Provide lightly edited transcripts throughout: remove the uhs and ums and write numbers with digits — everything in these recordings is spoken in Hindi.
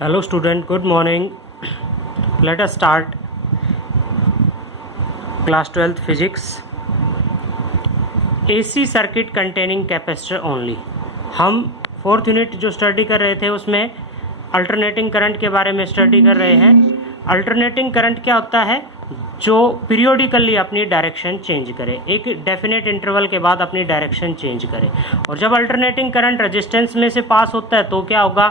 Hello student, good morning. Let us start class 12th physics. AC circuit containing capacitor only. हम फोर्थ यूनिट जो स्टडी कर रहे थे उसमें अल्टरनेटिंग करंट के बारे में स्टडी कर रहे हैं। अल्टरनेटिंग करंट क्या होता है? जो पीरियोडिकली अपनी डायरेक्शन चेंज करे, एक डेफिनेट इंटरवल के बाद अपनी डायरेक्शन चेंज करे। और जब अल्टरनेटिंग करंट रेजिस्टेंस में से पास होता है तो क्या होगा?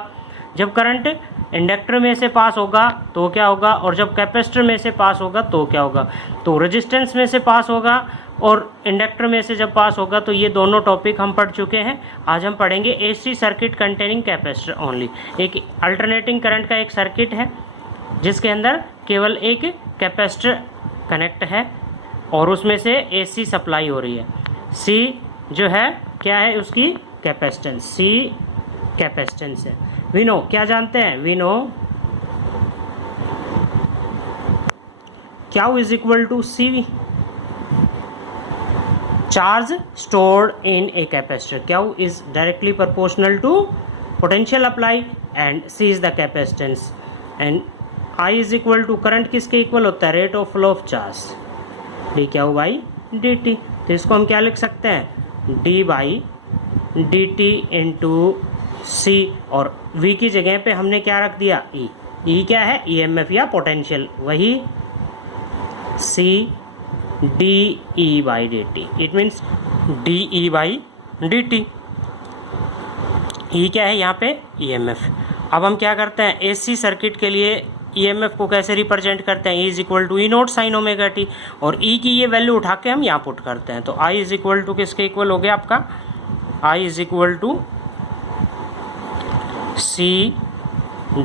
जब करंट इंडक्टर में से पास होगा तो क्या होगा, और जब कैपेसिटर में से पास होगा तो क्या होगा? तो रेजिस्टेंस में से पास होगा और इंडक्टर में से जब पास होगा। तो ये दोनों टॉपिक हम पढ़ चुके हैं। आज हम पढ़ेंगे AC circuit containing capacitor only. एक अल्टरनेटिंग करंट का एक सर्किट है जिसके अंदर केवल एक कैपेसिटर कनेक्ट है और उसमें से एसी सप्लाई हो रही है। सी जो है क्या है? उसकी कैपेसिटेंस, सी कैपेसिटेंस है। वी नो, क्या जानते हैं? We know Q is equal to C, charge stored in a capacitor. Q is directly proportional to potential apply and C is the capacitance and I is equal to, current किसके इक्वल होता है? Rate of flow of charge, dQ by dt। तो इसको हम क्या लिख सकते हैं? d by dt into C, और V की जगह पे हमने क्या रख दिया? E। E क्या है? EMF या पोटेंशियल, वही C dE by dt। It means dE by dt। E क्या है यहाँ पे? EMF। अब हम क्या करते हैं? AC सर्किट के लिए EMF को कैसे रिप्रेजेंट करते हैं? E is equal to E naught sine omega t, और E की ये वैल्यू उठा के हम यहाँ पुट करते हैं। तो I इज इक्वल टू किसके इक्वल हो गया आपका? I is equal to C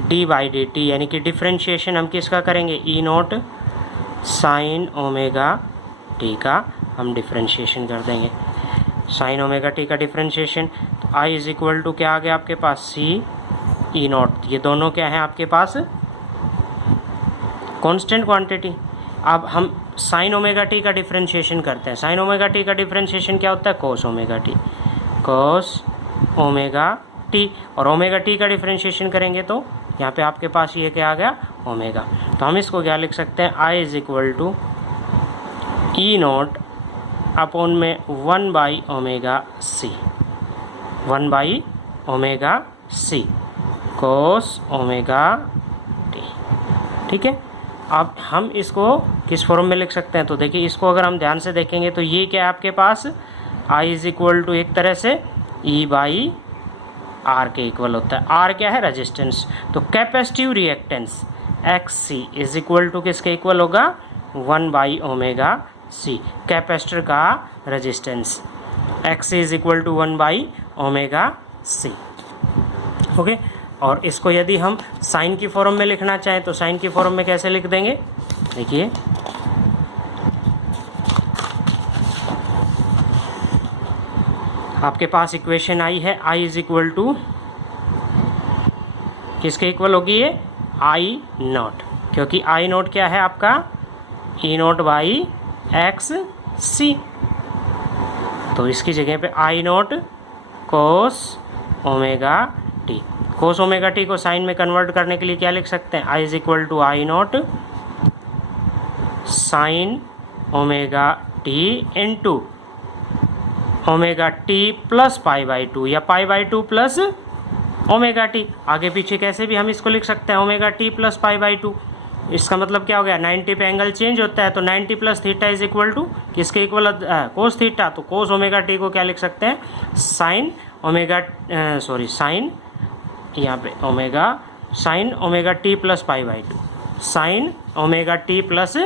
d by D T, यानी कि डिफ्रेंशिएशन हम किसका करेंगे? E naught sine omega t का हम डिफ्रेंशिएशन कर देंगे। साइन ओमेगा टी का डिफ्रेंशिएशन, तो I इज इक्वल टू क्या आ गया आपके पास? C ई नोट। ये दोनों क्या है आपके पास? Constant quantity. अब हम साइन ओमेगा टी का डिफ्रेंशिएशन करते हैं। साइन ओमेगा टी का डिफ्रेंशिएशन क्या होता है? कोस omega T, cos omega t. और ओमेगा टी का डिफ्रेंशिएशन करेंगे तो यहाँ पे आपके पास ये क्या आ गया? ओमेगा। तो हम इसको क्या लिख सकते हैं? I is equal to E naught upon में 1 by omega C, 1 by omega C cos omega t. ठीक है। अब हम इसको किस फॉर्म में लिख सकते हैं? तो देखिए, इसको अगर हम ध्यान से देखेंगे तो ये क्या है आपके पास? I इज इक्वल टू एक तरह से E बाई आर के इक्वल होता है। आर क्या है? रेजिस्टेंस। तो capacitive reactance XC is equal to किसके इक्वल होगा? 1 बाई ओमेगा सी, कैपेसिटर का resistance. XC is equal to 1 by omega C. Okay. और इसको यदि हम साइन की फॉर्म में लिखना चाहें तो साइन की फॉर्म में कैसे लिख देंगे? देखिए, आपके पास इक्वेशन आई है। I इज इक्वल टू किसके इक्वल होगी? ये I नॉट, क्योंकि I नॉट क्या है आपका? E naught by X C. तो इसकी जगह पे I naught cos omega T. Cos omega T को साइन में कन्वर्ट करने के लिए क्या लिख सकते हैं? I is equal to I naught sine omega T into omega T plus pi by two, या pi by two plus omega T. आगे पीछे कैसे भी हम इसको लिख सकते हैं, omega T plus pi by to. इसका मतलब क्या हो गया? 90 पे एंगल चेंज होता है, तो 90 plus theta is equal to किसके इक्वल? Cos theta. तो कोस ओमेगा टी को क्या लिख सकते हैं? साइन ओमेगा, साइन, यहाँ पे omega, sign omega T plus pi by to, sign omega T plus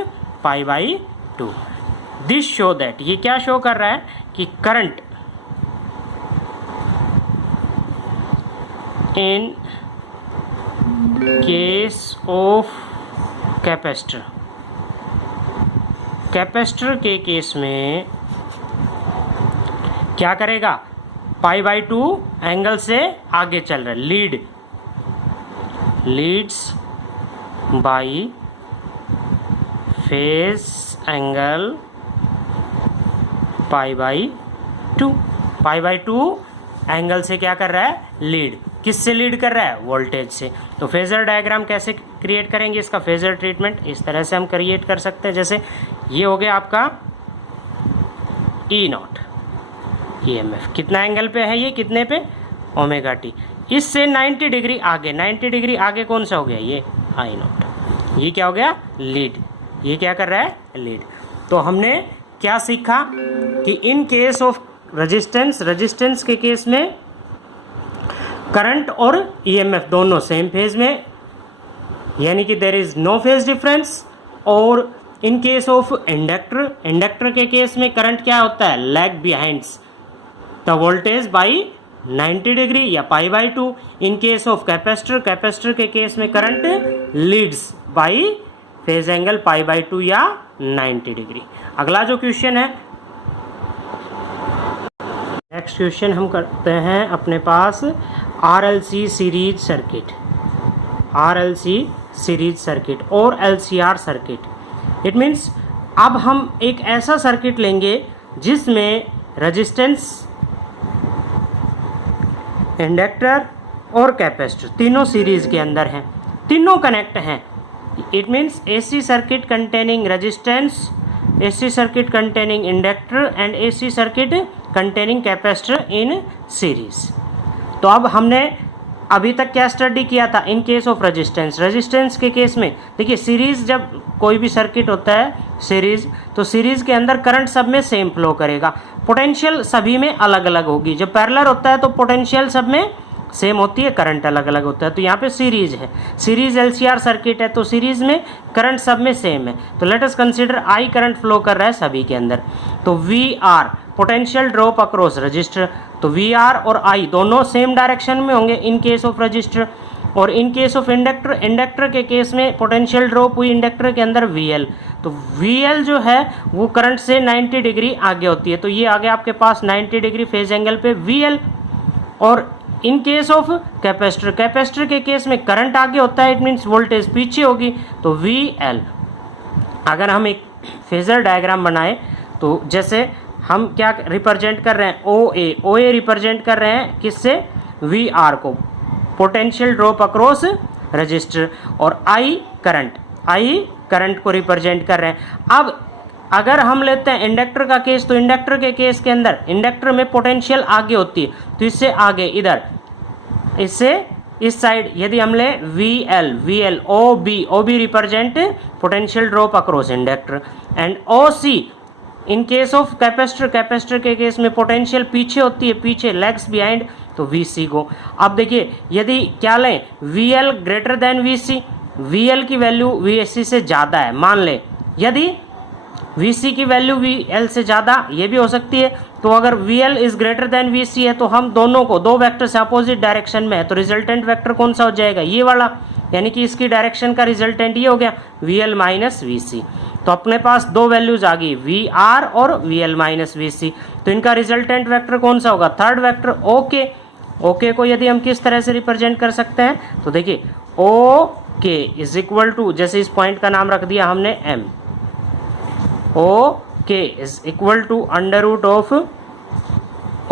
pi by to. This show that, ये क्या शो कर रहा है कि current in case of capacitor, capacitor के केस में क्या करेगा? पाई बाई टू एंगल से आगे चल रहा है, leads by phase angle pi by two. Pi by two angle से क्या कर रहा है? लीड। किससे लीड कर रहा है? वोल्टेज से। तो फेजर डायग्राम कैसे क्रिएट करेंगे इसका फेजर ट्रीटमेंट? इस तरह से हम क्रिएट कर सकते हैं, जैसे ये हो गया आपका E0 EMF, कितना एंगल पे है ये? कितने पे? Omega T. इससे 90 डिग्री आगे, 90 डिग्री आगे कौन सा हो गया? ये I0। ये क्या हो गया? लीड। ये क्या कर रहा है? लीड। तो हमने क्या सीखा कि इन केस ऑफ रेजिस्टेंस के केस में करंट और ईएमएफ दोनों सेम फेज में, यानी कि there is no phase difference. और इन केस ऑफ इंडक्टर के केस में करंट क्या होता है? Lag behinds the voltage by 90 degree या π/2। इन केस ऑफ कैपेसिटर के केस में current leads by phase angle π/2 या 90 डिग्री। अगला जो क्वेश्चन है, नेक्स्ट क्वेश्चन हम करते हैं अपने पास RLC सीरीज सर्किट और LCR सर्किट। इट मीन्स अब हम एक ऐसा सर्किट लेंगे जिसमें रेजिस्टेंस, इंडक्टर और कैपेसिटर तीनों सीरीज के अंदर हैं, तीनों कनेक्ट हैं। It means AC circuit containing resistance, AC circuit containing inductor and AC circuit containing capacitor in series. तो अब हमने अभी तक क्या स्टडी किया था? इन केस ऑफ रेजिस्टेंस के केस में देखिए, सीरीज जब कोई भी सर्किट होता है सीरीज, तो सीरीज के अंदर करंट सब में सेम फ्लो करेगा, पोटेंशियल सभी में अलग अलग होगी। जब पैरेलल होता है तो पोटेंशियल सब में सेम होती है, करंट अलग अलग होता है। तो यहाँ पे सीरीज है, सीरीज LCR सर्किट है, तो सीरीज में करंट सब में सेम है। तो let us consider I current flow कर रहा है सभी के अंदर। तो VR potential drop across register, तो VR और I दोनों सेम डायरेक्शन में होंगे इन केस ऑफ रजिस्टर। और इन केस ऑफ इंडक्टर के केस में पोटेंशियल ड्रॉप हुई इंडक्टर के अंदर VL, तो VL जो है वो करंट से 90 डिग्री आगे होती है। तो ये आगे आपके पास 90 डिग्री फेज एंगल पे VL। और इन केस ऑफ कैपेसिटर के केस में करंट आगे होता है, इट मीन्स वोल्टेज पीछे होगी, तो VL। अगर हम एक फेजर डायग्राम बनाए तो जैसे हम क्या रिप्रेजेंट कर रहे हैं? OA रिप्रेजेंट कर रहे हैं किससे? VR को, पोटेंशियल ड्रॉप अक्रॉस रजिस्टर। और I करंट को रिप्रेजेंट कर रहे हैं। अब अगर हम लेते हैं इंडक्टर का केस, तो इंडक्टर के केस के अंदर इंडक्टर में पोटेंशियल आगे होती है, तो इससे आगे इधर, इससे इस साइड यदि हम ले VL OB represent potential drop across inductor. And OC in case of capacitor के केस में पोटेंशियल पीछे होती है, पीछे लेग्स बिहाइंड, तो VC को। अब देखिए यदि क्या लें? VL greater than VC, VL की वैल्यू VC से ज़्यादा है, मान लें यदि VC की वैल्यू VL से ज़्यादा, ये भी हो सकती है। तो अगर VL is greater than VC है तो हम दोनों को, दो वेक्टर से अपोजिट डायरेक्शन में है, तो रिजल्टेंट वेक्टर कौन सा हो जाएगा? ये वाला, यानी कि इसकी डायरेक्शन का रिजल्टेंट ये हो गया VL माइनस VC। तो अपने पास दो वैल्यूज आ गई, VR और VL माइनस VC। तो इनका रिजल्टेंट वेक्टर कौन सा होगा? थर्ड वेक्टर OK को यदि हम किस तरह से रिप्रेजेंट कर सकते हैं? तो देखिए OK इज इक्वल टू, जैसे इस पॉइंट का नाम रख दिया हमने M, OK is equal to under root of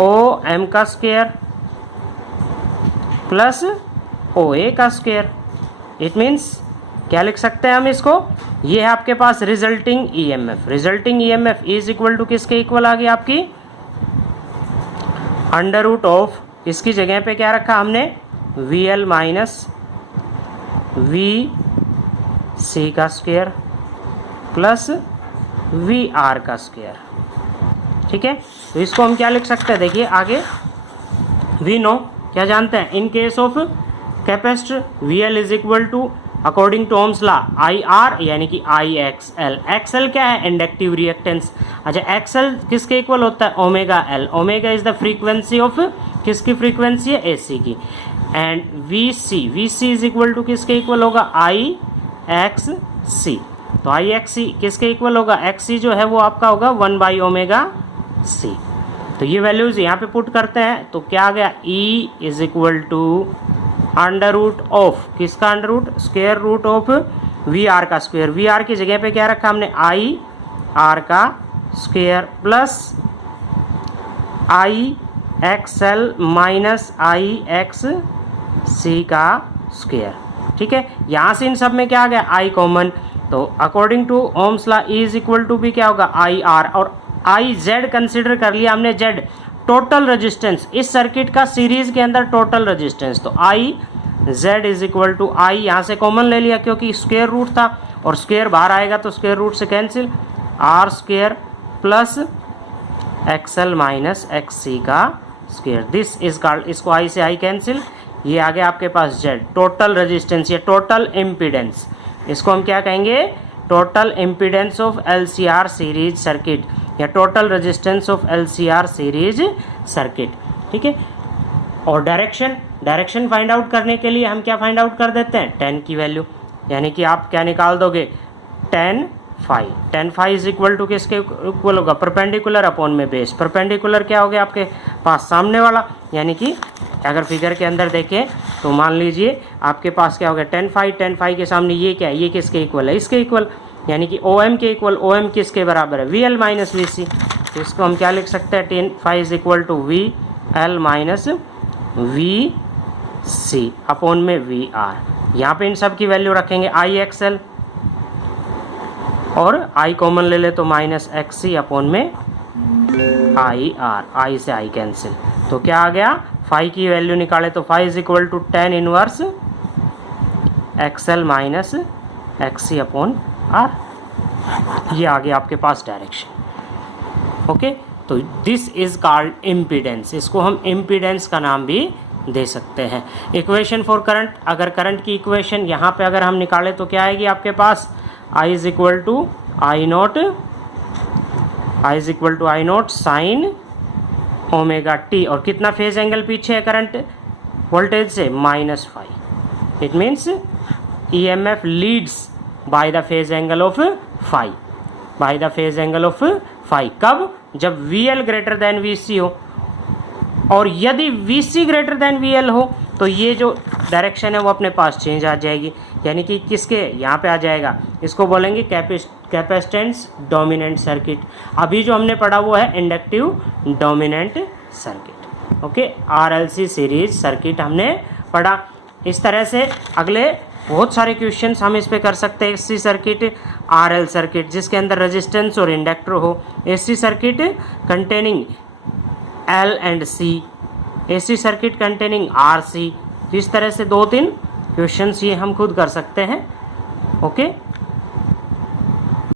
OM का स्क्वायर प्लस OA का स्क्वायर। इट मीन्स क्या लिख सकते हैं हम इसको? ये है आपके पास resulting EMF is equal to किसके इक्वल आ गई आपकी? अंडर रूट ऑफ, इसकी जगह पे क्या रखा हमने? VL माइनस VC का स्क्वायर प्लस VR का स्क्वायर। ठीक है, तो इसको हम क्या लिख सकते हैं? देखिए आगे वी नो, क्या जानते हैं? In case of capacitor VL is equal to according to Ohm's law IR, यानी कि IXL। XL क्या है? Inductive reactance. अच्छा, XL किसके इक्वल होता है? Omega L। Omega is the frequency of, किसकी फ्रीक्वेंसी है? AC की। And VC is equal to किसके इक्वल होगा? IXC। तो IXC किसके इक्वल होगा? XC जो है वो आपका होगा 1/ωc। तो ये वैल्यूज यहाँ पे पुट करते हैं तो क्या आ गया? E is equal to under root of, किसका under root? Square root of VR का स्क्वायर। VR की जगह पे क्या रखा हमने? IR का square plus IXL minus IXC। C का स्क्वायर। ठीक है, यहाँ से इन सब में क्या आ गया, आई कॉमन, तो according to Ohm's law E is equal to भी क्या होगा, आई आर, और आई जेड कंसिडर कर लिया हमने, जेड टोटल रेजिस्टेंस इस सर्किट का सीरीज के अंदर टोटल रेजिस्टेंस, तो I Z is equal to I, यहाँ से कॉमन ले लिया क्योंकि स्क्वायर रूट था और स्क्वायर बाहर आएगा तो स्क्वायर रूट से cancel, R square plus XL minus X C का स्क्वायर, दिस इज कॉल्ड, इसको आई से आई कैंसिल, ये आ गया आपके पास जेड टोटल रेजिस्टेंस या टोटल इम्पीडेंस, इसको हम क्या कहेंगे, total impedance of LCR series circuit या total resistance of LCR series circuit. ठीक है, और डायरेक्शन फाइंड आउट करने के लिए हम क्या फाइंड आउट कर देते हैं, 10 की वैल्यू, यानी कि आप क्या निकाल दोगे, 10 फाई इज इक्वल टू किसके इक्वल होगा, परपेंडिकुलर अपॉन में बेस, परपेंडिकुलर क्या हो गया आपके पास, सामने वाला, यानी कि अगर फिगर के अंदर देखें तो मान लीजिए आपके पास क्या हो गया, 10 फाई के सामने ये क्या है, ये किसके इक्वल है, इसके इक्वल, यानी कि OM के इक्वल, OM किसके बराबर है, VL माइनस VC, तो इसको हम क्या लिख सकते हैं, 10 phi is equal to VL minus VC upon में VR, यहाँ पे इन सब की वैल्यू रखेंगे IXL और I कॉमन ले ले तो माइनस XC अपॉन में IR, I से I कैंसिल, तो क्या आ गया, फाई की वैल्यू निकाले तो phi is equal to 10 inverse XL minus XC upon R, ये आ गया आपके पास डायरेक्शन। ओके, तो दिस इज कॉल्ड इम्पीडेंस, इसको हम इम्पीडेंस का नाम भी दे सकते हैं। इक्वेशन फॉर करंट, अगर करंट की इक्वेशन यहाँ पे अगर हम निकालें तो क्या आएगी आपके पास, I is equal to I naught sine omega t, और कितना फेज एंगल पीछे है करंट वोल्टेज से, -5, it means EMF leads by the phase angle of phi, by the phase angle of phi, कब, जब VL ग्रेटर देन VC हो, और यदि VC ग्रेटर देन VL हो तो ये जो डायरेक्शन है वो अपने पास चेंज आ जाएगी, यानी कि किसके यहाँ पे आ जाएगा, इसको बोलेंगे कैपेसिटेंस डोमिनेंट सर्किट, अभी जो हमने पढ़ा वो है inductive dominant circuit. Okay, RLC series circuit हमने पढ़ा। इस तरह से अगले बहुत सारे क्वेश्चंस हम इस पे कर सकते हैं, AC सर्किट, RL सर्किट जिसके अंदर रेजिस्टेंस और इंडक्टर हो, AC circuit containing L and C, AC circuit containing RC, इस तरह से 2-3 क्वेश्चंस ये हम खुद कर सकते हैं। ओके।